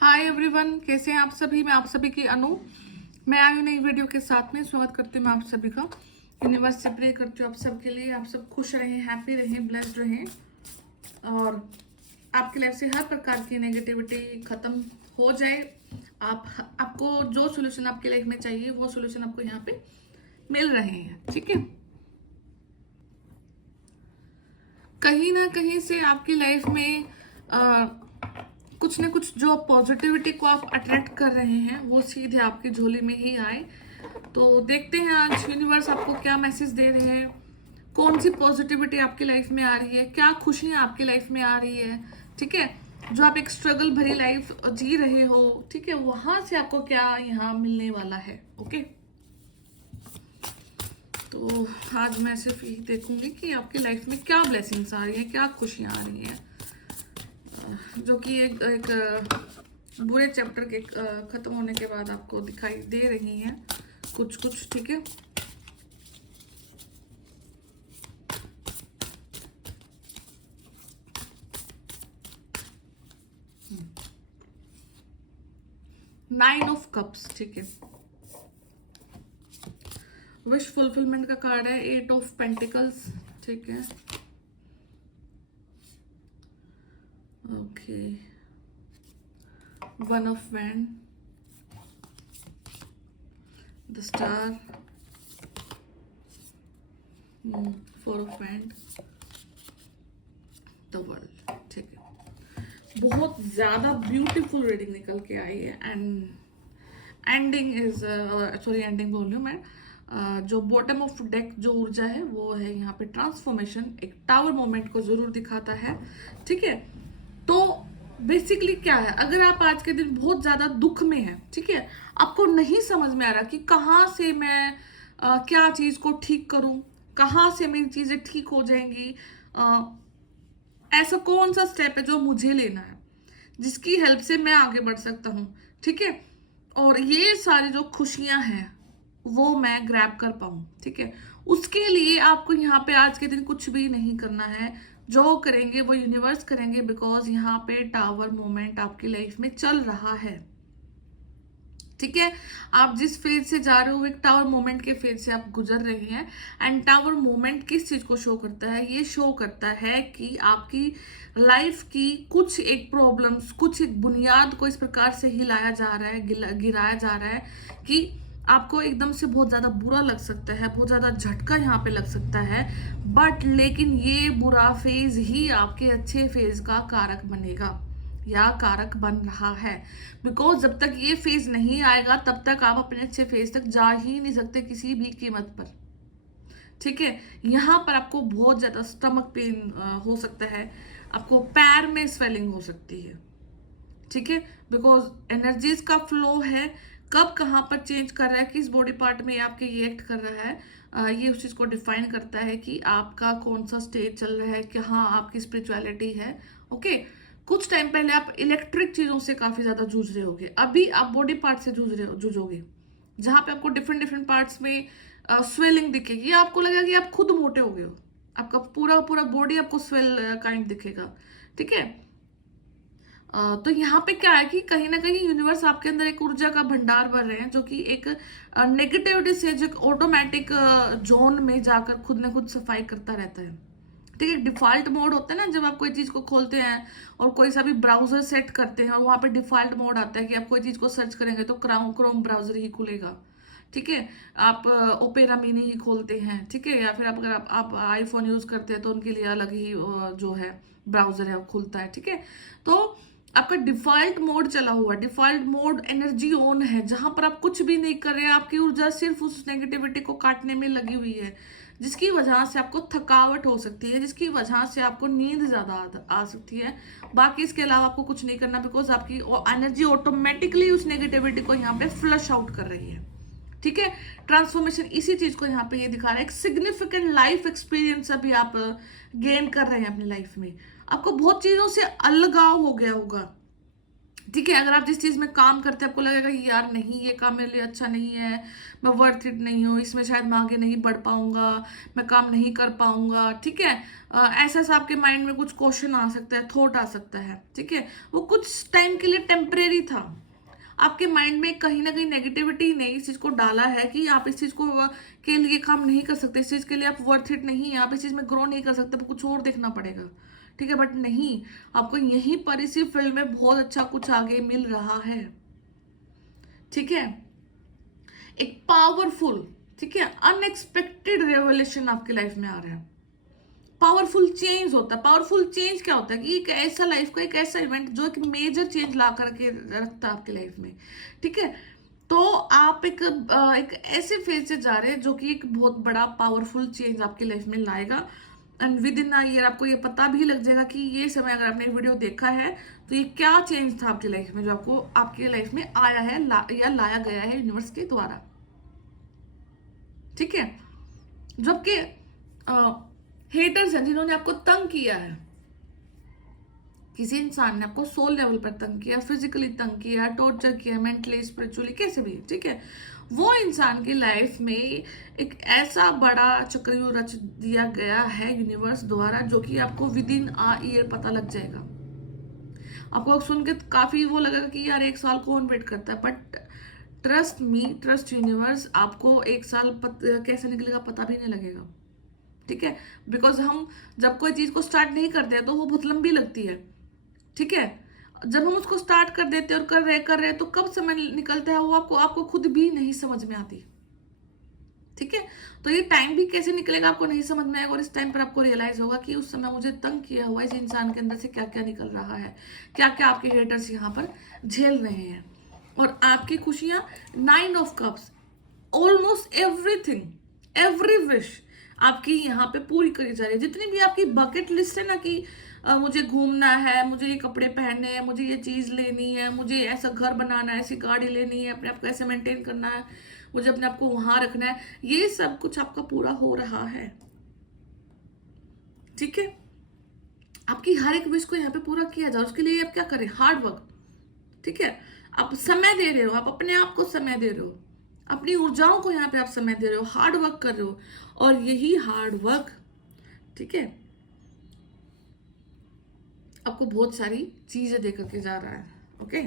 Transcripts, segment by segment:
Hi everyone, कैसे हैं आप सभी। मैं आप सभी की अनु। मैं आई हूँ नई वीडियो के साथ में। स्वागत करती हूँ मैं आप सभी का। यूनिवर्स से प्रे करती हूँ आप सबके लिए, आप सब खुश रहें, हैप्पी रहें, ब्लेस्ड रहें और आपकी लाइफ से हर प्रकार की नेगेटिविटी खत्म हो जाए। आपको जो सोल्यूशन आपकी लाइफ में चाहिए वो सोल्यूशन आपको यहाँ पे मिल रहे हैं। ठीक है, कहीं ना कहीं से आपकी लाइफ में कुछ ना कुछ जो पॉजिटिविटी को आप अट्रैक्ट कर रहे हैं वो सीधे आपकी झोली में ही आए। तो देखते हैं आज यूनिवर्स आपको क्या मैसेज दे रहे हैं, कौन सी पॉजिटिविटी आपकी लाइफ में आ रही है, क्या खुशियां आपकी लाइफ में आ रही है। ठीक है, जो आप एक स्ट्रगल भरी लाइफ जी रहे हो, ठीक है, वहां से आपको क्या यहाँ मिलने वाला है। ओके, तो आज मैं सिर्फ यही देखूंगी कि आपकी लाइफ में क्या ब्लेसिंग्स आ रही है, क्या खुशियां आ रही हैं, जो कि एक बुरे चैप्टर के खत्म होने के बाद आपको दिखाई दे रही हैं कुछ कुछ। ठीक है, नाइन ऑफ कप्स। ठीक है, विश फुलफिलमेंट का कार्ड है। Eight of pentacles. ठीक है, okay, one of wand, the star, four of wand, the world. ठीक है, बहुत ज्यादा ब्यूटीफुल रीडिंग निकल के आई है and ending is sorry ending बोल रही हूँ मैं। जो बॉटम ऑफ डेक जो ऊर्जा है वो है यहाँ पे ट्रांसफॉर्मेशन, एक टावर मोमेंट को जरूर दिखाता है। ठीक है, तो बेसिकली क्या है, अगर आप आज के दिन बहुत ज्यादा दुख में हैं, ठीक है, आपको नहीं समझ में आ रहा कि कहाँ से मैं क्या चीज को ठीक करूं, कहाँ से मेरी चीजें ठीक हो जाएंगी, ऐसा कौन सा स्टेप है जो मुझे लेना है, जिसकी हेल्प से मैं आगे बढ़ सकता हूँ। ठीक है, और ये सारी जो खुशियां हैं वो मैं ग्रैब कर पाऊँ। ठीक है, उसके लिए आपको यहाँ पे आज के दिन कुछ भी नहीं करना है। जो करेंगे वो यूनिवर्स करेंगे, बिकॉज यहाँ पे टावर मोमेंट आपकी लाइफ में चल रहा है। ठीक है, आप जिस फेज से जा रहे हो एक टावर मोमेंट के फेज से आप गुजर रहे हैं। एंड टावर मोमेंट किस चीज को शो करता है, ये शो करता है कि आपकी लाइफ की कुछ एक प्रॉब्लम्स, कुछ एक बुनियाद को इस प्रकार से हिलाया जा रहा है, गिराया जा रहा है कि आपको एकदम से बहुत ज्यादा बुरा लग सकता है, बहुत ज्यादा झटका यहाँ पे लग सकता है। बट लेकिन ये बुरा फेज ही आपके अच्छे फेज का कारक बनेगा या कारक बन रहा है। बिकॉज जब तक ये फेज नहीं आएगा तब तक आप अपने अच्छे फेज तक जा ही नहीं सकते किसी भी कीमत पर। ठीक है, यहाँ पर आपको बहुत ज्यादा स्टमक पेन हो सकता है, आपको पैर में स्वेलिंग हो सकती है। ठीक है, बिकॉज एनर्जीज का फ्लो है, कब कहाँ पर चेंज कर रहा है, किस बॉडी पार्ट में आपके ये एक्ट कर रहा है, ये उस चीज को डिफाइन करता है कि आपका कौन सा स्टेज चल रहा है, कहाँ आपकी स्पिरिचुअलिटी है। ओके, कुछ टाइम पहले आप इलेक्ट्रिक चीजों से काफी ज्यादा जूझ रहे होगे, अभी आप बॉडी पार्ट से जूझोगे, जहां पे आपको डिफरेंट डिफरेंट पार्ट्स में स्वेलिंग दिखेगी। आपको लगेगा कि आप खुद मोटे हो गए हो, आपका पूरा पूरा बॉडी आपको स्वेल काइंड दिखेगा। ठीक है, तो यहाँ पे क्या है कि कहीं ना कहीं यूनिवर्स आपके अंदर एक ऊर्जा का भंडार भर रहे हैं, जो कि एक नेगेटिविटी से जो ऑटोमेटिक जोन में जाकर खुद न खुद सफाई करता रहता है। ठीक है, डिफॉल्ट मोड होता है ना, जब आप कोई चीज को खोलते हैं और कोई सा भी ब्राउजर सेट करते हैं और वहां पे डिफॉल्ट मोड आता है कि आप कोई चीज को सर्च करेंगे तो क्रोम ब्राउजर ही खुलेगा। ठीक है, आप ओपेरा मिनी ही खोलते हैं। ठीक है, या फिर अगर आप आईफोन यूज करते हैं तो उनके लिए अलग ही जो है ब्राउजर है वो खुलता है। ठीक है, तो आपका डिफॉल्ट मोड चला हुआ है, डिफॉल्ट मोड एनर्जी ऑन है, जहां पर आप कुछ भी नहीं कर रहे हैं, आपकी ऊर्जा सिर्फ उस नेगेटिविटी को काटने में लगी हुई है, जिसकी वजह से आपको थकावट हो सकती है, जिसकी वजह से आपको नींद ज्यादा आ सकती है। बाकी इसके अलावा आपको कुछ नहीं करना, बिकॉज आपकी एनर्जी ऑटोमेटिकली उस नेगेटिविटी को यहाँ पे फ्लश आउट कर रही है। ठीक है, ट्रांसफॉर्मेशन इसी चीज को यहाँ पे ये दिखा रहा है, एक सिग्निफिकेंट लाइफ एक्सपीरियंस अभी आप गेन कर रहे हैं अपनी लाइफ में। आपको बहुत चीजों से अलगाव हो गया होगा, ठीक है। अगर आप जिस चीज़ में काम करते हैं आपको लगेगा कि यार नहीं ये काम मेरे लिए अच्छा नहीं है, मैं वर्थ इट नहीं हूँ, इसमें शायद मैं आगे नहीं बढ़ पाऊंगा, मैं काम नहीं कर पाऊंगा, ठीक है। ऐसा सा आपके माइंड में कुछ क्वेश्चन आ सकता है, थॉट आ सकता है, ठीक है। वो कुछ टाइम के लिए टेम्परेरी था। आपके माइंड में कहीं ना कहीं नेगेटिविटी ने इस चीज को डाला है कि आप इस चीज को के लिए काम नहीं कर सकते, इस चीज के लिए आप वर्थ इट नहीं है, आप इस चीज में ग्रो नहीं कर सकते, आपको कुछ और देखना पड़ेगा, ठीक है। बट नहीं, आपको यहीं पर इसी फील्ड में बहुत अच्छा कुछ आगे मिल रहा है, ठीक है। एक पावरफुल, ठीक है, अनएक्सपेक्टेड रेवोल्यूशन आपकी लाइफ में आ रहा है। पावरफुल चेंज होता है। पावरफुल चेंज क्या होता है कि एक ऐसा लाइफ का एक ऐसा इवेंट जो एक मेजर चेंज ला करके रखता है आपकी लाइफ में, ठीक है। तो आप एक ऐसे फेज से जा रहे हैं जो कि एक बहुत बड़ा पावरफुल चेंज आपकी लाइफ में लाएगा। And with in a year आपको ये पता भी लग जाएगा कि ये समय अगर आपने वीडियो देखा है तो ये क्या चेंज था आपकी लाइफ में जो आपको आपकी लाइफ में आया है या लाया गया है यूनिवर्स के द्वारा, ठीक है। जबकि हेटर्स हैं जिन्होंने आपको तंग किया है, किसी इंसान ने आपको सोल लेवल पर तंग किया, फिजिकली तंग किया, टॉर्चर किया, मेंटली स्पिरिचुअली कैसे भी, ठीक है। वो इंसान की लाइफ में एक ऐसा बड़ा चक्रव्यूह रच दिया गया है यूनिवर्स द्वारा जो कि आपको विद इन अ ईयर पता लग जाएगा। आपको सुन के काफी वो लगेगा कि यार एक साल कौन वेट करता है, but trust me, trust universe, आपको एक साल कैसे निकलेगा पता भी नहीं लगेगा, ठीक है। बिकॉज हम जब कोई चीज को स्टार्ट नहीं करते हैं तो वो बहुत लंबी लगती है, ठीक है। जब हम उसको स्टार्ट कर देते हैं और कर रहे हैं तो कब समय निकलता है वो आपको आपको खुद भी नहीं समझ में आती, ठीक है। तो ये टाइम भी कैसे निकलेगा आपको नहीं समझ में आएगा, और इस टाइम पर आपको रियलाइज होगा कि उस समय मुझे तंग किया हुआ इस इंसान के अंदर से क्या क्या निकल रहा है, क्या क्या आपके हेटर्स यहाँ पर झेल रहे हैं। और आपकी खुशियां, 9 of cups, almost everything, every wish आपकी यहाँ पे पूरी करी जा रही है। जितनी भी आपकी बकेट लिस्ट है ना कि मुझे घूमना है, मुझे ये कपड़े पहनने हैं, मुझे ये चीज लेनी है, मुझे ऐसा घर बनाना है, ऐसी गाड़ी लेनी है, अपने आप को ऐसे मेंटेन करना है, मुझे अपने आप को वहां रखना है, ये सब कुछ आपका पूरा हो रहा है, ठीक है। आपकी हर एक विश को यहाँ पे पूरा किया जाए उसके लिए आप क्या करें, हार्ड वर्क, ठीक है। आप समय दे रहे हो, आप अपने आप को समय दे रहे हो, अपनी ऊर्जाओं को यहाँ पे आप समय दे रहे हो, हार्ड वर्क कर रहे हो, और यही हार्ड वर्क, ठीक है, आपको बहुत सारी चीजें दे करके जा रहा है, ओके।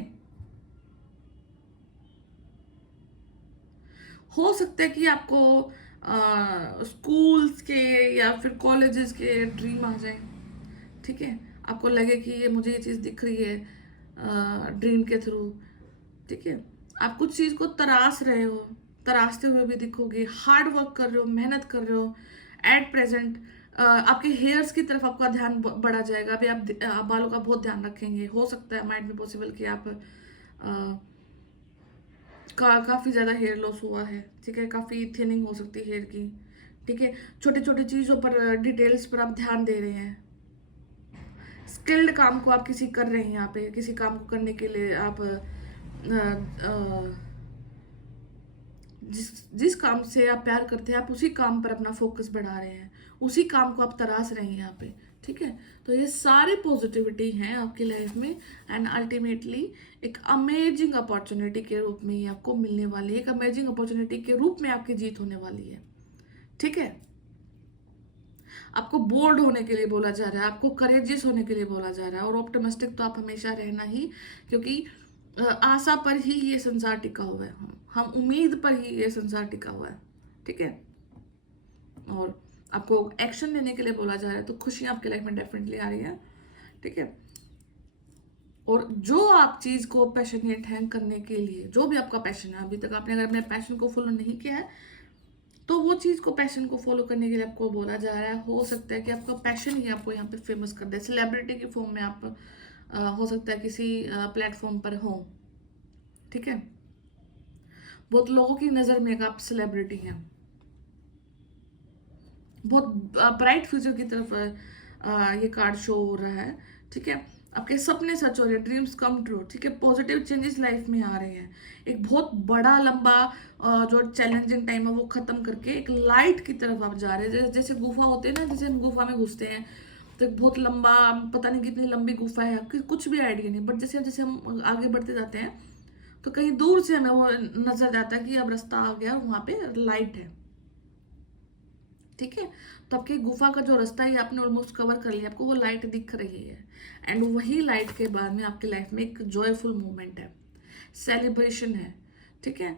हो सकता है कि आपको स्कूल्स के या फिर कॉलेजेस के ड्रीम आ जाए, ठीक है। आपको लगे कि ये मुझे ये चीज़ दिख रही है ड्रीम के थ्रू, ठीक है। आप कुछ चीज़ को तराश रहे हो, तराशते हुए भी दिखोगे, हार्ड वर्क कर रहे हो, मेहनत कर रहे हो। एट प्रेजेंट आपके हेयर्स की तरफ आपका ध्यान बढ़ा जाएगा। अभी आप बालों का बहुत ध्यान रखेंगे। हो सकता है, माइट भी पॉसिबल कि आप काफ़ी ज़्यादा हेयर लॉस हुआ है, ठीक है, काफ़ी थिनिंग हो सकती है हेयर की, ठीक है। छोटे छोटे चीज़ों पर, डिटेल्स पर आप ध्यान दे रहे हैं। स्किल्ड काम को आप किसी कर रहे हैं, यहाँ पे किसी काम को करने के लिए आप जिस काम से आप प्यार करते हैं आप उसी काम पर अपना फोकस बढ़ा रहे हैं, उसी काम को आप तराश रहे हैं यहाँ पे, ठीक है। तो ये सारे पॉजिटिविटी हैं आपकी लाइफ में, एंड अल्टीमेटली एक अमेजिंग अपॉर्चुनिटी के रूप में ये आपको मिलने वाली है, एक अमेजिंग अपॉर्चुनिटी के रूप में आपकी जीत होने वाली है, ठीक है। आपको बोल्ड होने के लिए बोला जा रहा है, आपको करेजियस होने के लिए बोला जा रहा है, और ऑप्टिमिस्टिक तो आप हमेशा रहना ही, क्योंकि आशा पर ही ये संसार टिका हुआ है, हम उम्मीद पर ही ये संसार टिका हुआ है, ठीक है। और आपको एक्शन लेने के लिए बोला जा रहा है, तो खुशियां आपकी लाइफ में डेफिनेटली आ रही है, ठीक है। और जो आप चीज को पैशनेट हैं करने के लिए, जो भी आपका पैशन है, अभी तक आपने अगर अपने पैशन को फॉलो नहीं किया है तो वो चीज को, पैशन को फॉलो करने के लिए आपको बोला जा रहा है। हो सकता है कि आपका पैशन ही आपको यहाँ पे फेमस कर दे, सेलिब्रिटी की फॉर्म में आप हो सकता है किसी प्लेटफॉर्म पर हो, ठीक है। बहुत लोगों की नजर में एक आप सेलिब्रिटी हैं, बहुत ब्राइट फ्यूचर की तरफ ये कार्ड शो हो रहा है, ठीक है। आपके सपने सच हो रहे हैं, ड्रीम्स कम ट्रू, ठीक है। पॉजिटिव चेंजेस लाइफ में आ रहे हैं। एक बहुत बड़ा लंबा जो चैलेंजिंग टाइम है वो खत्म करके एक लाइट की तरफ आप जा रहे हैं। जैसे गुफा होते हैं ना, जैसे हम गुफा में घुसते हैं तो एक बहुत लंबा, पता नहीं कितनी लंबी गुफा है, आपकी कुछ भी आइडिया नहीं, बट जैसे जैसे हम आगे बढ़ते जाते हैं तो कहीं दूर से हमें वो नजर आता है कि अब रास्ता आ गया, वहां पे लाइट है। ठीक है, तो आपकी गुफा का जो रास्ता है आपने ऑलमोस्ट कवर कर लिया, आपको वो लाइट दिख रही है। एंड वही लाइट के बाद में आपकी लाइफ में एक जॉयफुल मोमेंट है, सेलिब्रेशन है। ठीक है,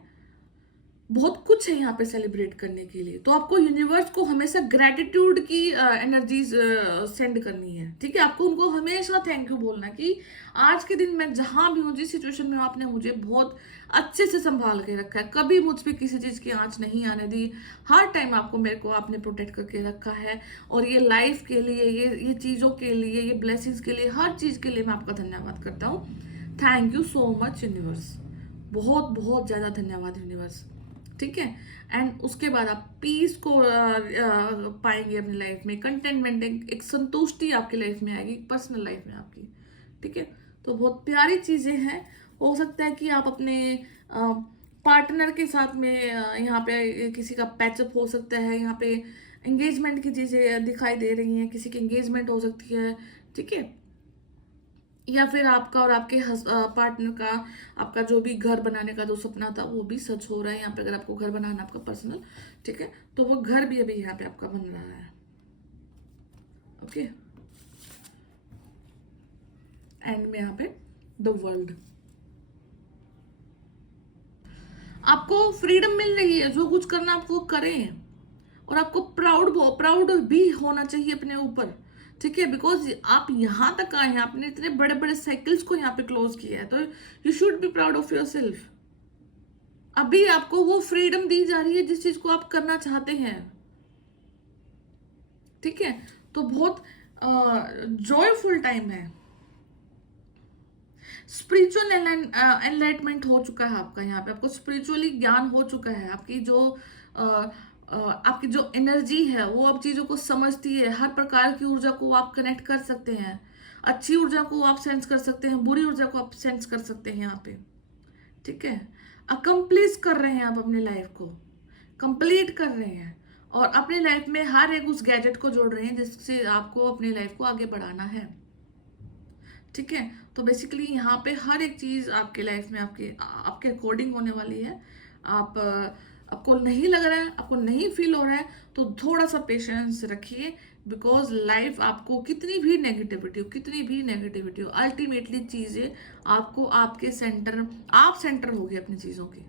बहुत कुछ है यहाँ पे सेलिब्रेट करने के लिए। तो आपको यूनिवर्स को हमेशा ग्रेटिट्यूड की एनर्जीज सेंड करनी है। ठीक है, आपको उनको हमेशा थैंक यू बोलना कि आज के दिन मैं जहां भी हूँ, जिस सिचुएशन में हूँ, आपने मुझे बहुत अच्छे से संभाल के रखा है, कभी मुझ पे किसी चीज की आंच नहीं आने दी, हर टाइम आपको मेरे को आपने प्रोटेक्ट करके रखा है। और ये लाइफ के लिए, ये चीजों के लिए, ये ब्लेसिंग्स के लिए, हर चीज के लिए मैं आपका धन्यवाद करता हूँ। Thank you so much universe, बहुत बहुत ज्यादा धन्यवाद यूनिवर्स। ठीक है, एंड उसके बाद आप पीस को पाएंगे अपनी लाइफ में, कंटेनमेंट, एक संतुष्टि आपकी लाइफ में आएगी, पर्सनल लाइफ में आपकी। ठीक है, तो बहुत प्यारी चीजें हैं। हो सकता है कि आप अपने पार्टनर के साथ में यहाँ पे किसी का पैचअप हो सकता है, यहाँ पे एंगेजमेंट की चीजें दिखाई दे रही हैं, किसी की एंगेजमेंट हो सकती है। ठीक है, या फिर आपका और आपके पार्टनर का, आपका जो भी घर बनाने का जो सपना था वो भी सच हो रहा है यहाँ पे। अगर आपको घर बनाना आपका पर्सनल, ठीक है, तो वो घर भी अभी यहाँ पे आपका बन रहा है। ओके, एंड में यहाँ पे द वर्ल्ड, आपको फ्रीडम मिल रही है, जो कुछ करना आप वो करें। और आपको प्राउड भी होना चाहिए अपने ऊपर। ठीक है, बिकॉज आप यहां तक आए हैं, आपने इतने बड़े बड़े साइकिल्स को यहाँ पे क्लोज किया है, तो you should be proud of your self. अभी आपको वो फ्रीडम दी जा रही है जिस चीज को आप करना चाहते हैं। ठीक है, तो बहुत जॉयफुल टाइम है। स्पिरिचुअल एनलाइटमेंट हो चुका है आपका, यहाँ पे आपको स्पिरिचुअली ज्ञान हो चुका है। आपकी जो एनर्जी है वो अब चीजों को समझती है, हर प्रकार की ऊर्जा को आप कनेक्ट कर सकते हैं, अच्छी ऊर्जा को आप सेंस कर सकते हैं, बुरी ऊर्जा को आप सेंस कर सकते हैं यहाँ पे। ठीक है, अकम्प्लिश कर रहे हैं आप अपनी लाइफ को, कंप्लीट कर रहे हैं, और अपनी लाइफ में हर एक उस गैजेट को जोड़ रहे हैं जिससे आपको अपनी लाइफ को आगे बढ़ाना है। ठीक है, तो बेसिकली यहाँ पे हर एक चीज आपके लाइफ में आपके अकॉर्डिंग होने वाली है। आपको नहीं लग रहा है, आपको नहीं फील हो रहा है, तो थोड़ा सा पेशेंस रखिए। बिकॉज लाइफ आपको कितनी भी नेगेटिविटी हो, अल्टीमेटली चीजें आपको आपके आप सेंटर हो गए अपनी चीजों के,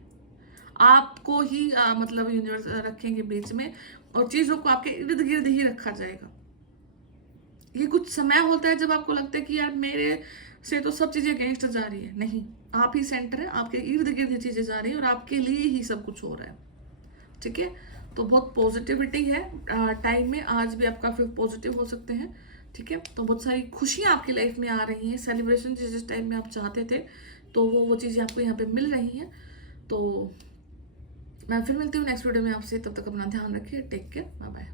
आपको ही मतलब यूनिवर्स रखेंगे बीच में, और चीजों को आपके इर्द गिर्द ही रखा जाएगा। ये कुछ समय होता है जब आपको लगता है कि यार मेरे से तो सब चीजें अगेंस्ट जा रही है, नहीं, आप ही सेंटर है, आपके इर्द गिर्द ये चीजें जा रही है और आपके लिए ही सब कुछ हो रहा है। ठीक है, तो बहुत पॉजिटिविटी है टाइम में, आज भी आप काफी पॉजिटिव हो सकते हैं। ठीक है, तो बहुत सारी खुशियां आपकी लाइफ में आ रही हैं, सेलिब्रेशन जिस टाइम में आप चाहते थे, तो वो चीजें आपको यहाँ पे मिल रही हैं। तो मैं फिर मिलती हूँ नेक्स्ट वीडियो में आपसे, तब तक अपना ध्यान रखिए, टेक केयर, बाय बाय।